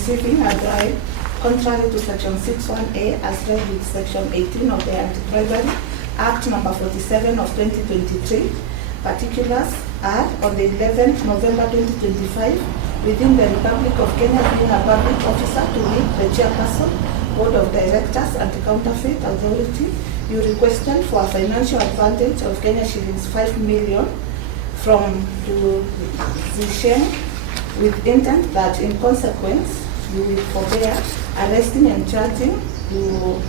receiving a bribe contrary to Section 61A as read with Section 18 of the Anti-Bribery Act number 47 of 2023. Particulars are on the 11th November 2025 within the Republic of Kenya, being a public officer to meet the chairperson, Board of Directors, Anti-Counterfeit Authority, you requested for a financial advantage of Kenya shillings 5 million from the Gichunge with intent that in consequence you will forbear arresting and charging the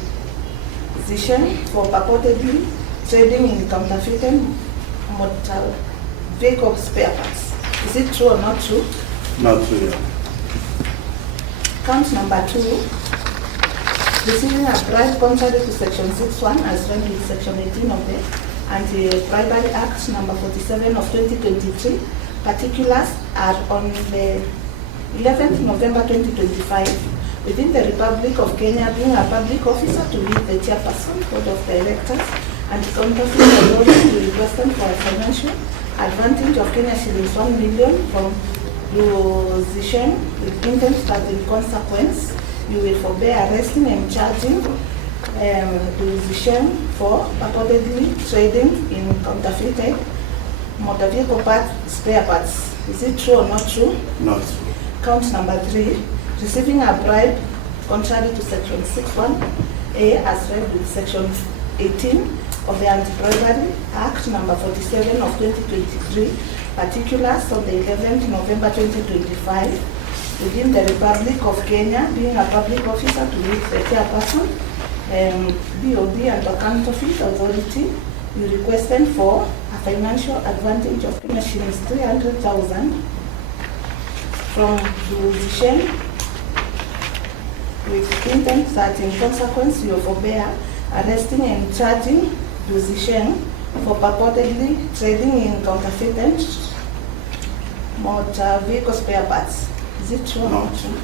Gichunge for purportedly trading in counterfeited motor vehicle spare parts. Is it true or not true? Not true, yeah. Count number 2, receiving a bribe contrary to Section 61 as read with Section 18 of the Anti-Bribery Act number 47 of 2023. Particulars are on the 11th November 2025 within the Republic of Kenya, being a public officer to meet the chairperson, Board of Directors, and counterfeit authority requested for a financial advantage of Kenya shillings 1 million from the Gichunge with intent that in consequence you will forbear arresting and charging the Gichunge for purportedly trading in counterfeited motor vehicle spare parts. Is it true or not true? Not true. Count number 3, receiving a bribe contrary to Section 61A as read with Section 18 of the Anti-Bribery Act number 47 of 2023. Particulars on the 11th November 2025 within the Republic of Kenya, being a public officer to meet the chairperson, BOD and Anti-Counterfeit Authority, you requested for a financial advantage of Kenya shillings 300,000 from the Gichunge with intent that in consequence you forbear arresting and charging the Gichunge for purportedly trading in counterfeited motor vehicle spare parts. Is it true or not true?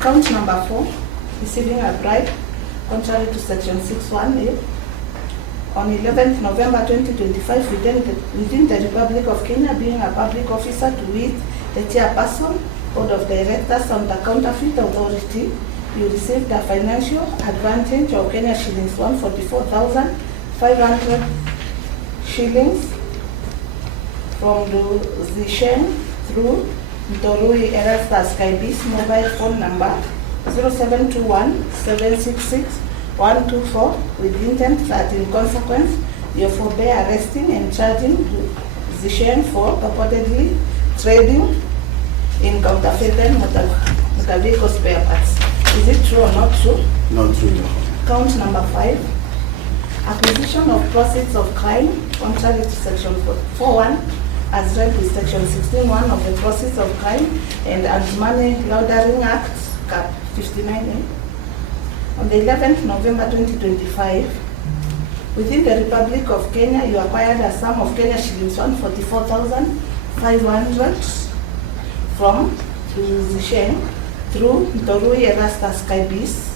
Count number 4, receiving a bribe contrary to Section 61A on 11th November 2025 within the Republic of Kenya, being a public officer to meet the chairperson, Board of Directors, and the Counterfeit Authority, you received a financial advantage of Kenya shillings 144,500 shillings from the Gichunge through Ntorui Erastus Kaibis mobile phone number 0721-766-124 with intent that in consequence you forbear arresting and charging the Gichunge for purportedly trading in counterfeited motor vehicle spare parts. Is it true or not true? Not true. Count number 5, acquisition of proceeds of crime contrary to Section 41 as read with Section 16(1) of the Proceeds of Crime and Anti-Money Laundering Act, Cap 59A. On the 11th November 2025, within the Republic of Kenya, you acquired a sum of Kenya shillings 144,500 from the Gichunge through Ntorui Erastus Kaibis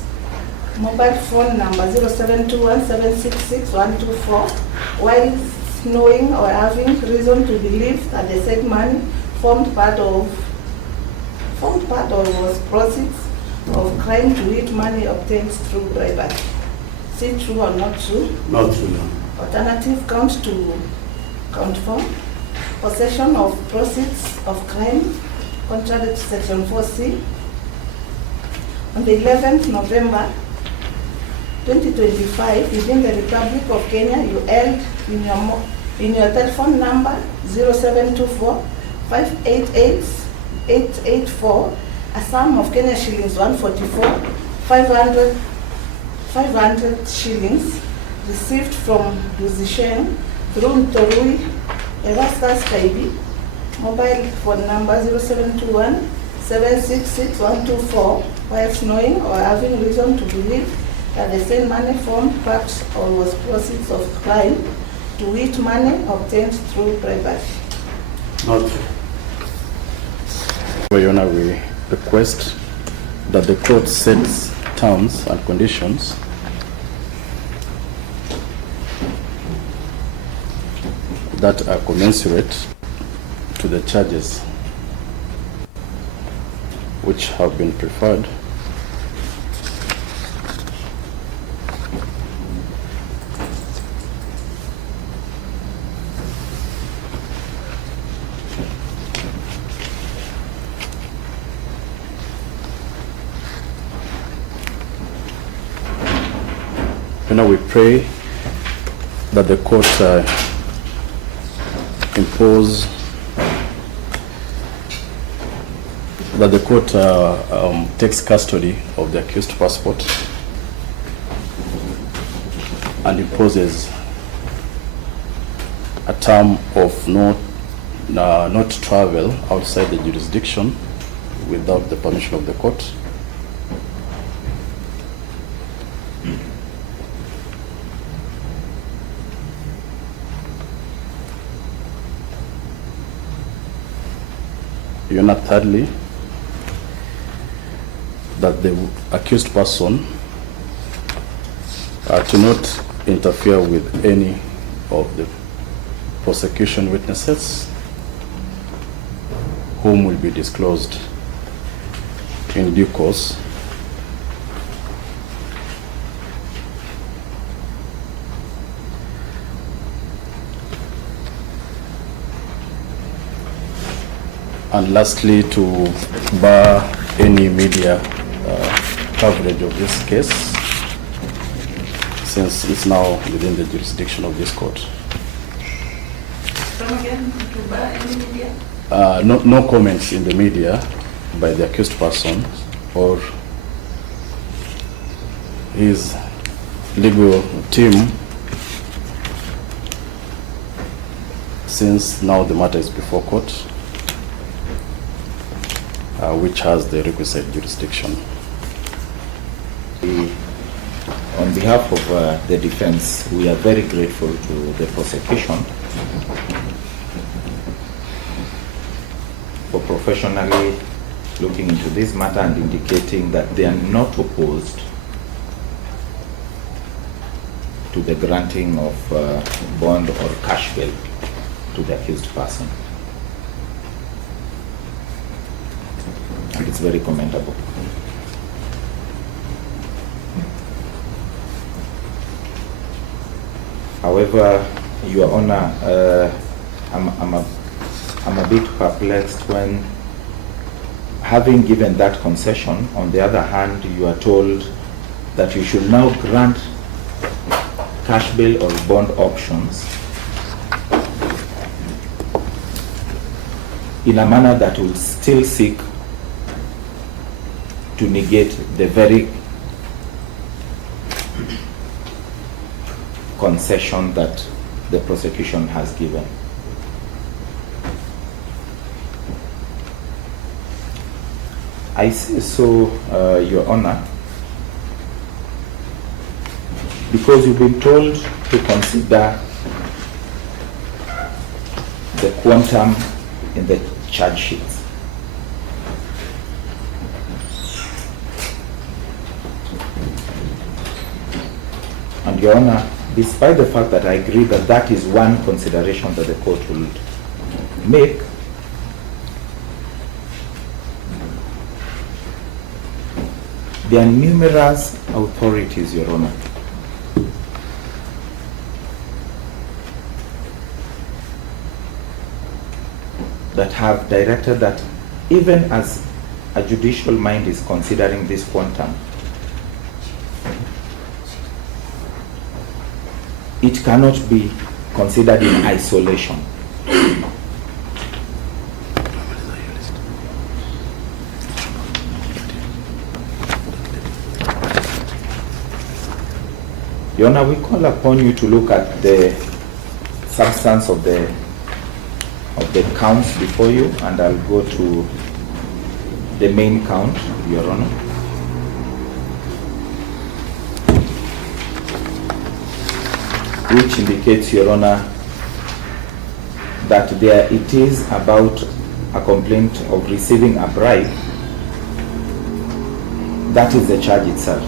mobile phone number 0721-766-124, while knowing or having reason to believe that the said money formed part of was proceeds of crime, to which money obtained through bribery. Is it true or not true? Not true, no. Alternative count 4, possession of proceeds of crime contrary to Section 4C. On the 11th November 2025, within the Republic of Kenya, you held in your telephone number 0724-588-884 a sum of Kenya shillings 144,500 shillings received from the Gichunge through Ntorui Erastus Kaibis mobile phone number 0721-766-124, whilst knowing or having reason to believe that the same money formed part or was proceeds of crime, to which money obtained through bribery. Not true. Your Honor, we request that the court sets terms and conditions that are commensurate to the charges. which have been preferred. And now we pray that the court takes custody of the accused passport and imposes a term of not travel outside the jurisdiction without the permission of the court. Thirdly, that the accused person to not interfere with any of the prosecution witnesses whom will be disclosed in due course. And lastly, to bar any media coverage of this case, since it's now within the jurisdiction of this court. Come again, to bar any media? No comments in the media by the accused person or his legal team, since now the matter is before court, which has the requisite jurisdiction. On behalf of the defense, we are very grateful to the prosecution for professionally looking into this matter and indicating that they are not opposed to the granting of bond or cash bail to the accused person. And it's very commendable. However, Your Honor, I'm a bit perplexed when, having given that concession, on the other hand, you are told that you should now grant cash bail or bond options in a manner that will still seek to negate the very concession that the prosecution has given. I say so, Your Honor, because you've been told to consider the quantum in the charge sheets. And Your Honor, despite the fact that I agree that that is one consideration that the court will make, there are numerous authorities, Your Honor, that have directed that even as a judicial mind is considering this quantum, it cannot be considered in isolation. Your Honor, we call upon you to look at the substance of the counts before you, and I'll go to the main count, Your Honor. Which indicates, Your Honor, that it is about a complaint of receiving a bribe. That is the charge itself.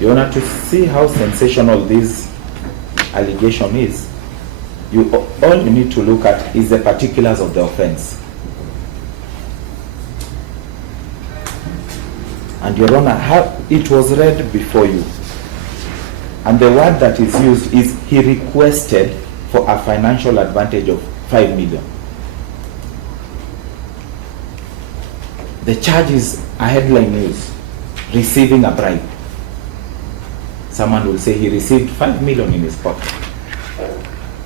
Your Honor, to see how sensational this allegation is, all you need to look at is the particulars of the offense. And Your Honor, it was read before you. And the word that is used is he requested for a financial advantage of 5 million. The charge is a headline news, receiving a bribe. Someone will say he received 5 million in his pocket.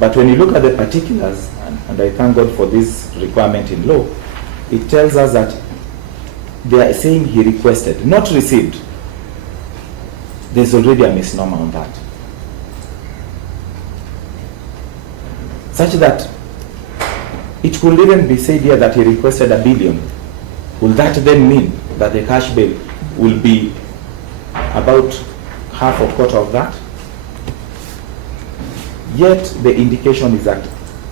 But when you look at the particulars, and I thank God for this requirement in law, it tells us that they are saying he requested, not received. There's already a misnomer on that. Such that it could even be said here that he requested $1 billion. Will that then mean that the cash bail will be about half or quarter of that? Yet the indication is that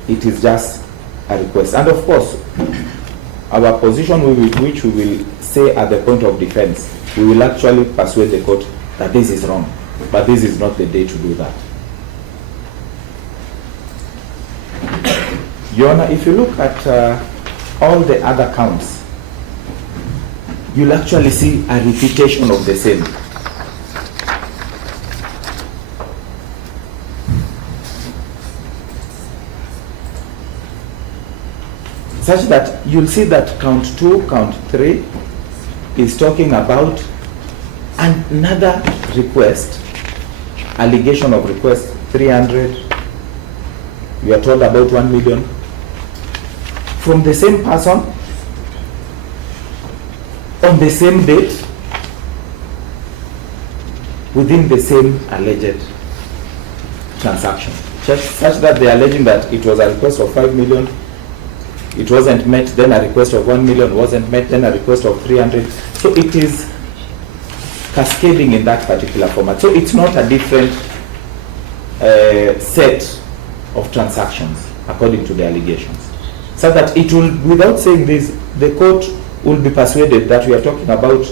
it is just a request. And of course, our position which we will say at the point of defense, we will actually persuade the court that this is wrong, but this is not the day to do that. Your Honor, if you look at all the other counts, you'll actually see a repetition of the same. Such that you'll see that count 2, count 3 is talking about another request, allegation of request 300, we are told about 1 million, from the same person, on the same date, within the same alleged transaction. Such that they are alleging that it was a request of 5 million, it wasn't met, then a request of 1 million wasn't met, then a request of 300. So it is cascading in that particular format. So it's not a different set of transactions according to the allegations. So that it will, without saying this, the court will be persuaded that we are talking about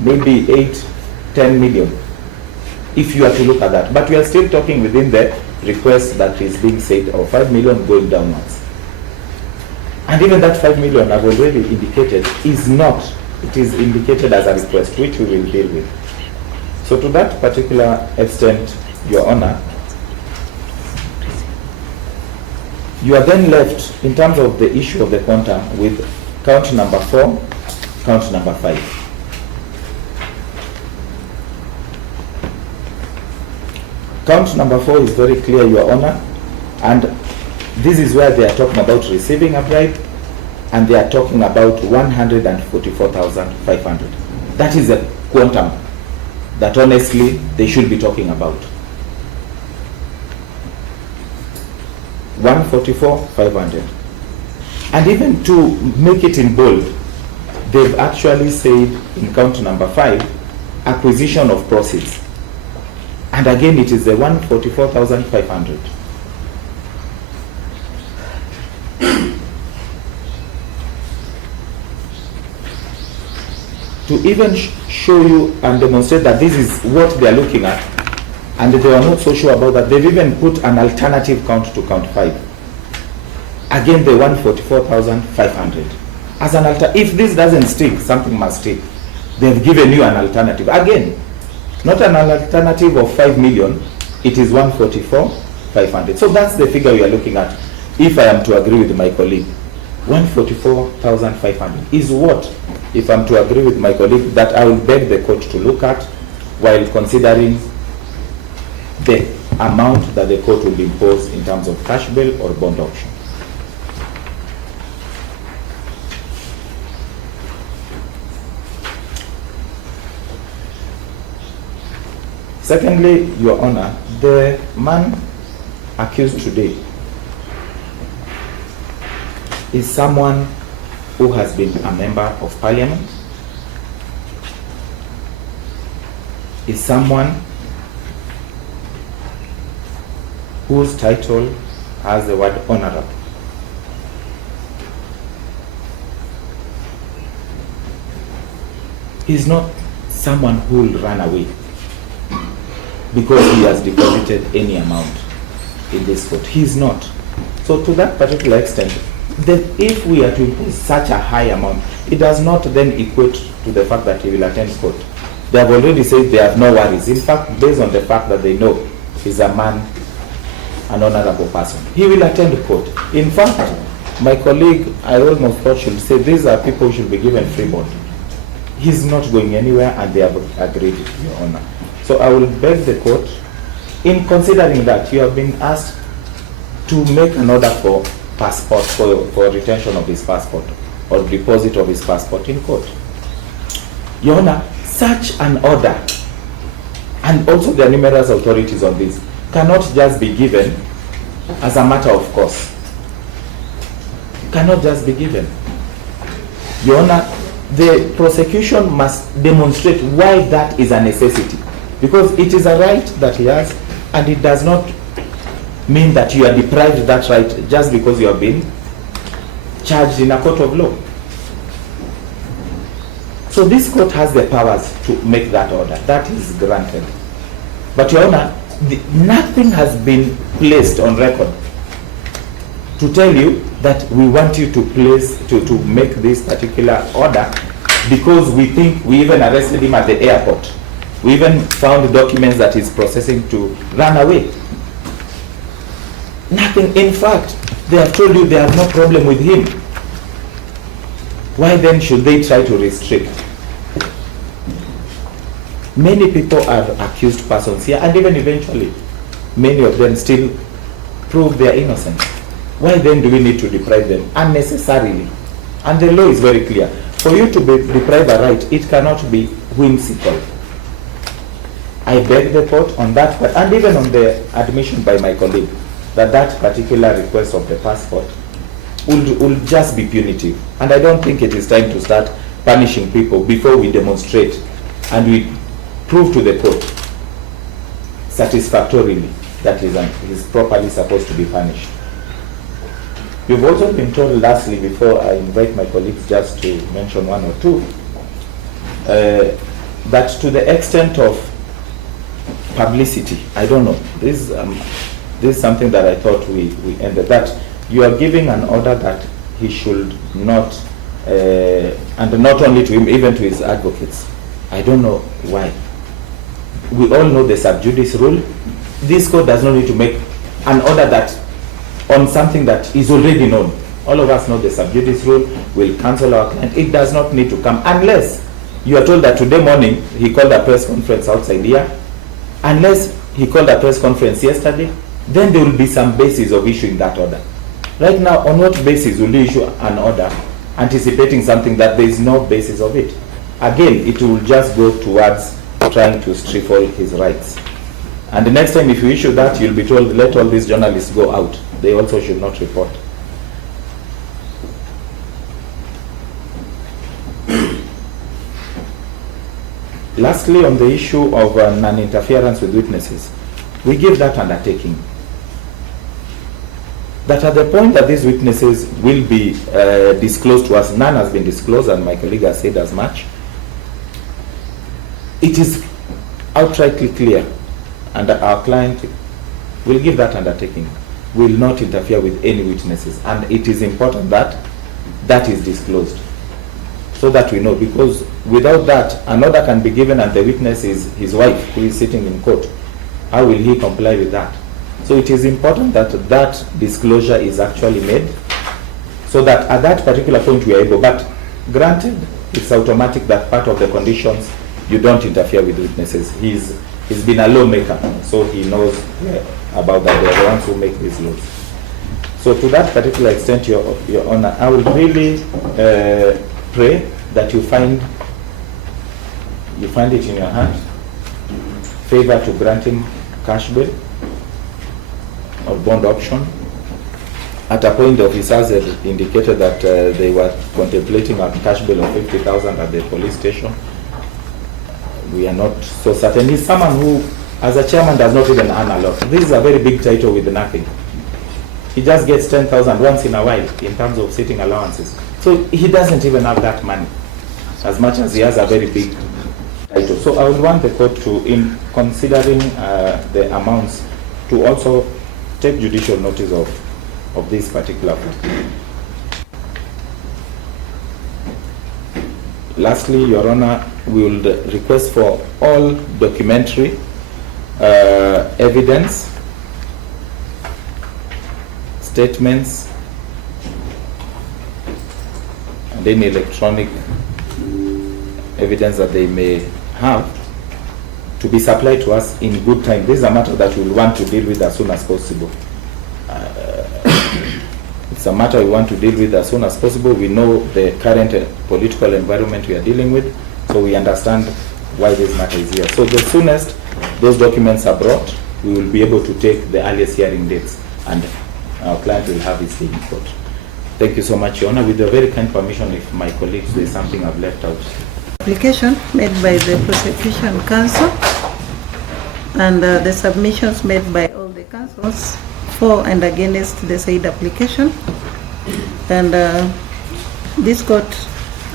maybe 8-10 million, if you are to look at that. But we are still talking within the request that is being said of 5 million going downwards. And even that 5 million I've already indicated is not, it is indicated as a request, which we will deal with. So to that particular extent, Your Honor, you are then left, in terms of the issue of the quantum, with count number 4, count number 5. Count number 4 is very clear, Your Honor, and this is where they are talking about receiving a bribe, and they are talking about 144,500. That is a quantum that honestly they should be talking about. 144,500. And even to make it in bold, they've actually said in count number 5, acquisition of proceeds. And again, it is the 144,500. To even show you and demonstrate that this is what they are looking at, and they are not so sure about that, they've even put an alternative count to count 5. Again, the 144,500. As an alternative, if this doesn't stick, something must stick. They've given you an alternative. Again, not an alternative of 5 million, it is 144,500. So that's the figure we are looking at. If I am to agree with my colleague, 144,500 is what, if I'm to agree with my colleague, that I will beg the court to look at while considering the amount that the court will impose in terms of cash bail or bond auction. Secondly, Your Honor, the man accused today is someone who has been a member of parliament, is someone whose title has the word honorable. He's not someone who will run away because he has deposited any amount in this court. He is not. So to that particular extent, then if we are to impose such a high amount, it does not then equate to the fact that he will attend court. They have already said they have no worries. In fact, based on the fact that they know he's a man, an honorable person, he will attend court. In fact, my colleague, I almost thought should say these are people who should be given free bond. He's not going anywhere and they have agreed, Your Honor. So I will beg the court, in considering that you have been asked to make an order for passport, for retention of his passport or deposit of his passport in court. Your Honor, such an order, and also there are numerous authorities on this, cannot just be given as a matter of course. Cannot just be given. Your Honor, the prosecution must demonstrate why that is a necessity, because it is a right that he has, and it does not mean that you are deprived that right just because you have been charged in a court of law. So this court has the powers to make that order. That is granted. But Your Honor, nothing has been placed on record to tell you that we want you to place, to make this particular order because we think we even arrested him at the airport. We even found documents that he's processing to run away. Nothing. In fact, they have told you they have no problem with him. Why then should they try to restrict? Many people are accused persons here, and even eventually, many of them still prove their innocence. Why then do we need to deprive them unnecessarily? And the law is very clear. For you to be deprived a right, it cannot be whimsical. I beg the court on that, and even on the admission by my colleague, that that particular request of the passport will just be punitive. And I don't think it is time to start punishing people before we demonstrate and we prove to the court satisfactorily that he is properly supposed to be punished. You've also been told, lastly, before I invite my colleagues just to mention one or two, that to the extent of publicity, I don't know, this is something that I thought we ended, that you are giving an order that he should not, and not only to him, even to his advocates. I don't know why. We all know the sub judice rule. This court does not need to make an order that on something that is already known. All of us know the sub judice rule will cancel our client. It does not need to come unless you are told that today morning he called a press conference outside here. Unless he called a press conference yesterday, then there will be some basis of issuing that order. Right now, on what basis will you issue an order anticipating something that there is no basis of it? Again, it will just go towards trying to stifle his rights. And the next time if you issue that, you'll be told, let all these journalists go out. They also should not report. Lastly, on the issue of non-interference with witnesses, we give that undertaking. That at the point that these witnesses will be disclosed to us, none has been disclosed, and my colleague has said as much. It is outrightly clear, and our client will give that undertaking, will not interfere with any witnesses, and it is important that that is disclosed, so that we know, because without that, an order can be given and the witness is his wife who is sitting in court. How will he comply with that? So it is important that that disclosure is actually made, so that at that particular point we are able, but granted, it's automatic that part of the conditions, you don't interfere with witnesses. He's been a lawmaker, so he knows about that. They're the ones who make these laws. So to that particular extent, Your Honor, I would really pray that you find it in your hand, favor to grant him cash bail or bond option. At a point, the officers had indicated that they were contemplating a cash bail of 50,000 at the police station. We are not so certain. He's someone who, as a chairman, does not even earn a lot. This is a very big title with nothing. He just gets 10,000 once in a while in terms of sitting allowances. So he doesn't even have that money, as much as he has a very big title. So I would want the court to, in considering the amounts, to also take judicial notice of of this particular form. Lastly, Your Honor, we will request for all documentary evidence, statements, and any electronic evidence that they may have to be supplied to us in good time. This is a matter that we will want to deal with as soon as possible. It's a matter we want to deal with as soon as possible. We know the current political environment we are dealing with, so we understand why this matter is here. So the soonest those documents are brought, we will be able to take the earliest hearing dates, and our client will have his day in court. Thank you so much, Your Honor. With your very kind permission, if my colleagues, there is something I've left out. Application made by the Prosecution Counsel and the submissions made by all the counsels for and against the said application. And this court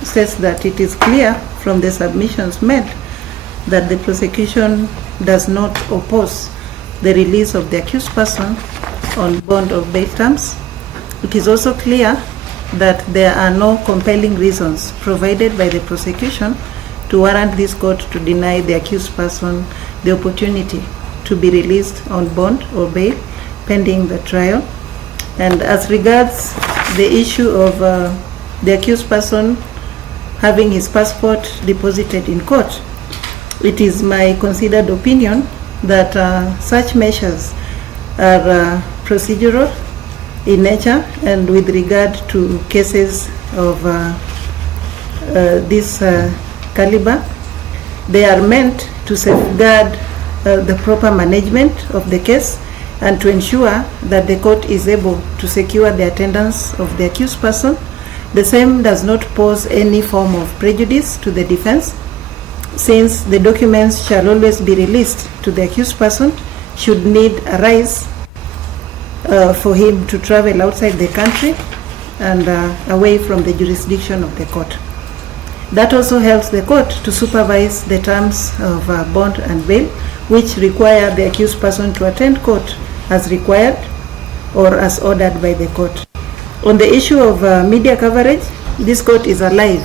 says that it is clear from the submissions made that the prosecution does not oppose the release of the accused person on bond or bail terms. It is also clear that there are no compelling reasons provided by the prosecution to warrant this court to deny the accused person the opportunity to be released on bond or bail pending the trial. And as regards the issue of the accused person having his passport deposited in court, it is my considered opinion that such measures are procedural in nature, and with regard to cases of this caliber, they are meant to safeguard the proper management of the case and to ensure that the court is able to secure the attendance of the accused person. The same does not pose any form of prejudice to the defense, since the documents shall always be released to the accused person should need arise for him to travel outside the country and away from the jurisdiction of the court. That also helps the court to supervise the terms of bond and bail, which require the accused person to attend court as required or as ordered by the court. On the issue of media coverage, this court is alive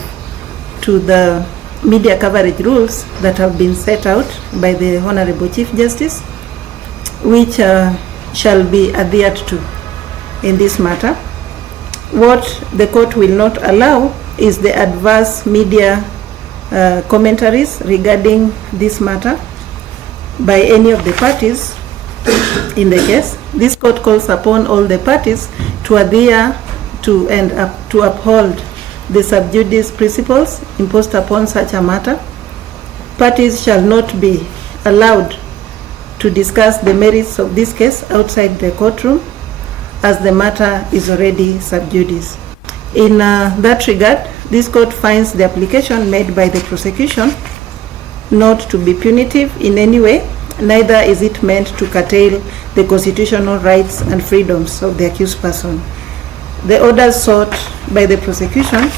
to the media coverage rules that have been set out by the Honorable Chief Justice, which shall be adhered to in this matter. What the court will not allow is the adverse media commentaries regarding this matter by any of the parties in the case. This court calls upon all the parties to adhere to and to uphold the sub judice principles imposed upon such a matter. Parties shall not be allowed to discuss the merits of this case outside the courtroom, as the matter is already sub judice. In that regard, this court finds the application made by the prosecution not to be punitive in any way, neither is it meant to curtail the constitutional rights and freedoms of the accused person. The orders sought by the prosecution,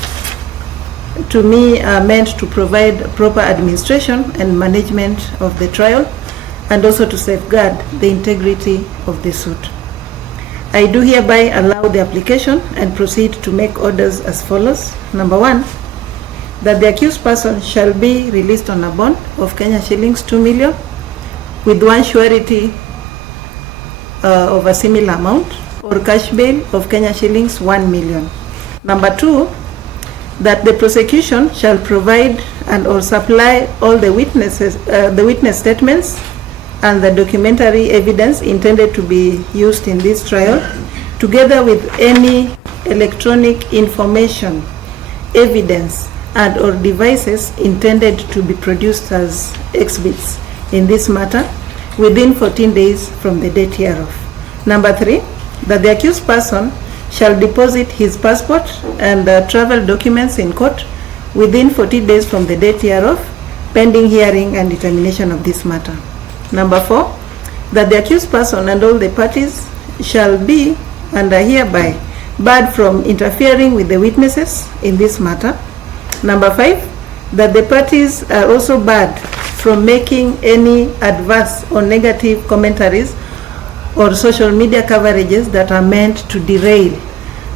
to me, are meant to provide proper administration and management of the trial, and also to safeguard the integrity of the suit. I do hereby allow the application and proceed to make orders as follows. Number 1, that the accused person shall be released on a bond of Kenya shillings 2 million with one surety of a similar amount, or cash bail of Kenya shillings 1 million. Number 2, that the prosecution shall provide and or supply all the witnesses, the witness statements and the documentary evidence intended to be used in this trial, together with any electronic information, evidence, and or devices intended to be produced as exhibits in this matter within 14 days from the date hereof. Number 3, that the accused person shall deposit his passport and travel documents in court within 40 days from the date hereof, pending hearing and determination of this matter. Number 4, that the accused person and all the parties shall be and are hereby barred from interfering with the witnesses in this matter. Number 5, that the parties are also barred from making any adverse or negative commentaries or social media coverages that are meant to derail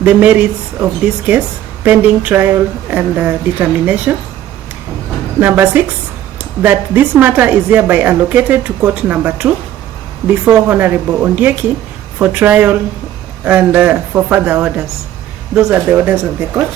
the merits of this case pending trial and determination. Number 6, that this matter is hereby allocated to court number 2 before Honorable Ondieki for trial and for further orders. Those are the orders of the court.